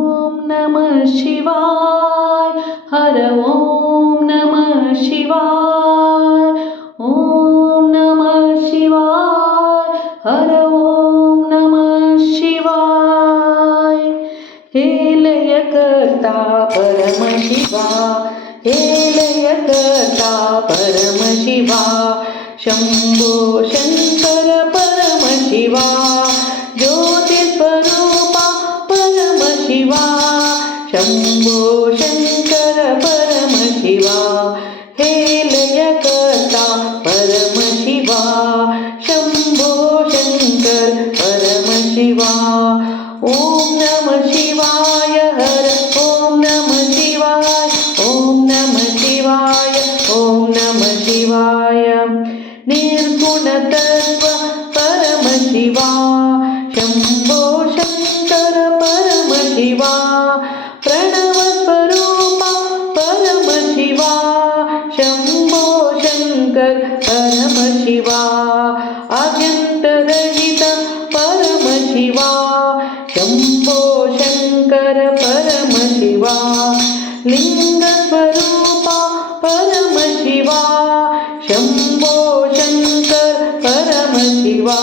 नमः शिवाय हर ओम नमः शिवाय ओम नमः शिवाय हर ओम नमः शिवाय हे लयकर्ता परम शिवा हे लयकर्ता परम शिवा शंभो शंकर परम शिवा ज्योति स्वरूपा परम शिवा शंभो शंकर परम शिवा हे लयकर्ता परम शिवा शंभो शंकर परम शिवा ओम नमः शिवाय हर ओम नमः शिवाय ओम नमः शिवाय ओम नमः शिवाय निर्गुण तत्व परम शिवा शंभो शंकर परम शिवा प्रणव स्वरूपा परम शिवा शंभो शंकर परम शिवा अव्यक्तरहित परम शिवा शंभो शंकर परम शिवा लिंग स्वरूपा परम शिवा शंभो शंकर परम शिवा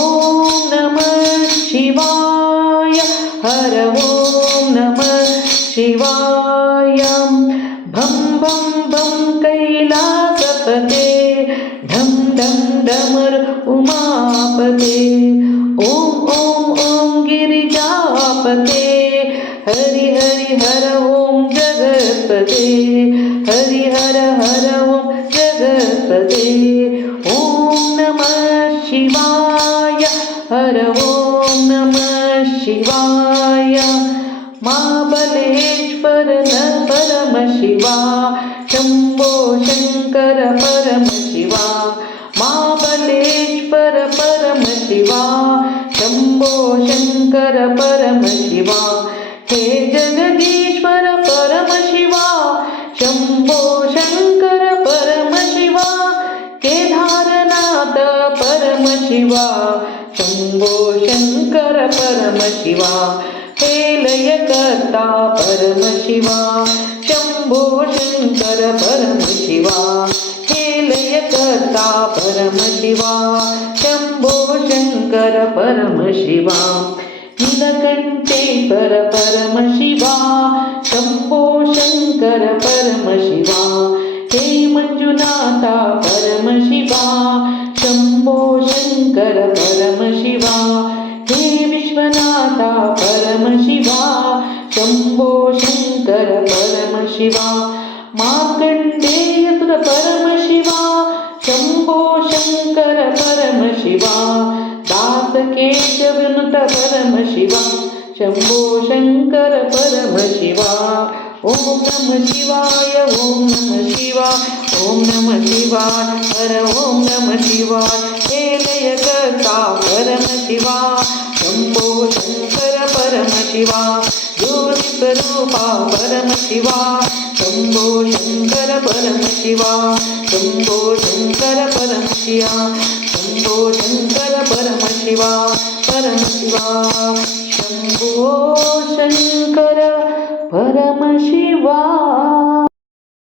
ओम नमः शिवाय हर ओम नमः शिवाय भम भम भम कैलासपते ढम ढम डमर उमापते ओम ओम ओम गिरिजापते हरि हरि हर ओम जगत्पते हरि हर हर ओम जगत्पते ओम नमः शिवाय हर ओम नमः शिवाय महाबलेश्वर न परम शिवा शंभो शंकर परम शिवा महाबलेश्वर परम शिवा शंभो शंकर परम शिवा हे जगदीश्वर परम शिवा शंभो शंकर परम शिवा केदारनाथ परम शिवा शंभो शंकर परम शिवा हे लयकर्ता परम शिवा शंभो शंकर परम शिवा हे लयकर्ता परम शिवा शंभो शंकर परम शिवा नीलकंठेश्वर परम शिवा शंभो शंकर परम शिवा हे मंजुनाथा परम शिवा शंभो शंकर परम शिवा हे विश्वनाथा परम शिवा शंभो शंकर परम शिवा मार्कंडेय सुर परम शिवा शंभो शंकर परम शिवा दास केशवनुत परम शिवा शंभो शंकर परम शिवा ओम नमः शिवाय ओम नमः शिवाय ओम नमः शिवाय हर ओम नमः शिवाय हे लयकर्ता परम शिवा शंभो शंकर परम शिवा ज्योति स्वरूपा परम शिवा शंभो शंकर परम शिवा शंभो शंकर परम शिवा शंभो शंकर परम शिवा शंभो शंकर परम शिवा।